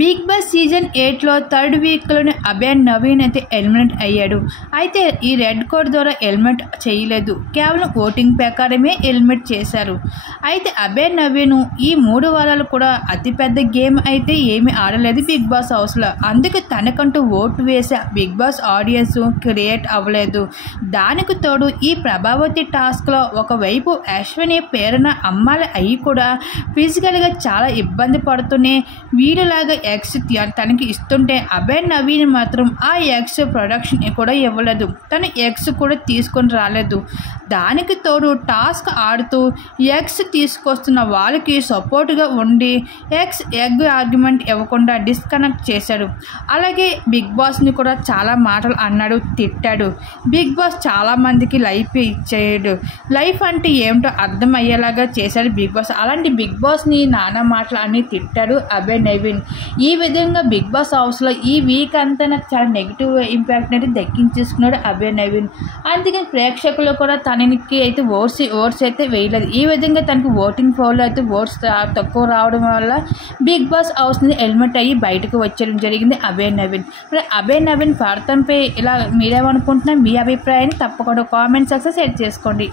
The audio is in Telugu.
బిగ్ బాస్ సీజన్ 8లో థర్డ్ వీక్లోనే అభయ్ నవీన్ అయితే ఎలిమినేట్ అయ్యాడు. అయితే ఈ రెడ్ కోడ్ ద్వారా ఎలిమినేట్ చేయలేదు, కేవలం ఓటింగ్ ప్రకారమే ఎలిమినేట్ చేశారు. అయితే అభయ్ నవీన్ ఈ 3 వారాలు కూడా అతిపెద్ద గేమ్ అయితే ఏమీ ఆడలేదు బిగ్ బాస్ హౌస్లో. అందుకే తనకంటూ ఓటు వేసే బిగ్ బాస్ ఆడియన్స్ క్రియేట్ అవ్వలేదు. దానికి తోడు ఈ ప్రభావతి టాస్క్లో ఒకవైపు అశ్విని ప్రేరణ అమ్మాయిల అయ్యి కూడా ఫిజికల్గా చాలా ఇబ్బంది పడుతూనే వీళ్ళలాగా ఎగ్స్ తనకి ఇస్తుంటే అభయ్ నవీన్ మాత్రం ఆ ఎగ్స్ ప్రొడక్షన్ కూడా ఇవ్వలేదు, తను ఎగ్స్ కూడా తీసుకొని రాలేదు. దానికి తోడు టాస్క్ ఆడుతూ ఎగ్స్ తీసుకొస్తున్న వాళ్ళకి సపోర్ట్గా ఉండి ఎగ్ ఆర్గ్యుమెంట్ ఇవ్వకుండా డిస్కనెక్ట్ చేశాడు. అలాగే బిగ్ బాస్ని కూడా చాలా మాటలు అన్నాడు, తిట్టాడు. బిగ్ బాస్ చాలామందికి లైఫ్ ఇచ్చాడు, లైఫ్ అంటే ఏమిటో అర్థం అయ్యేలాగా చేశాడు బిగ్ బాస్. అలాంటి బిగ్ బాస్ని నానా మాటలు అన్నీ తిట్టాడు అభయ్ నవీన్. ఈ విధంగా బిగ్ బాస్ హౌస్లో ఈ వీక్ అంతా నాకు చాలా నెగిటివ్ ఇంపాక్ట్ అయితే దక్కించేసుకున్నాడు అభయ్ నవీన్. అందుకని ప్రేక్షకులు కూడా తనకి అయితే ఓట్స్ అయితే వేయలేదు. ఈ విధంగా తనకు ఓటింగ్ ఫోన్లో అయితే ఓట్స్ తక్కువ రావడం వల్ల బిగ్ బాస్ హౌస్ నుంచి ఎలిమినేట్ అయ్యి బయటకు వచ్చేయడం జరిగింది అభయ్ నవీన్. మరి అభయ్ నవీన్ ప్రవర్తనపై ఇలా మీరేమనుకుంటున్నారు, మీ అభిప్రాయాన్ని తప్పకుండా కామెంట్ సెక్షన్ షేర్ చేసుకోండి.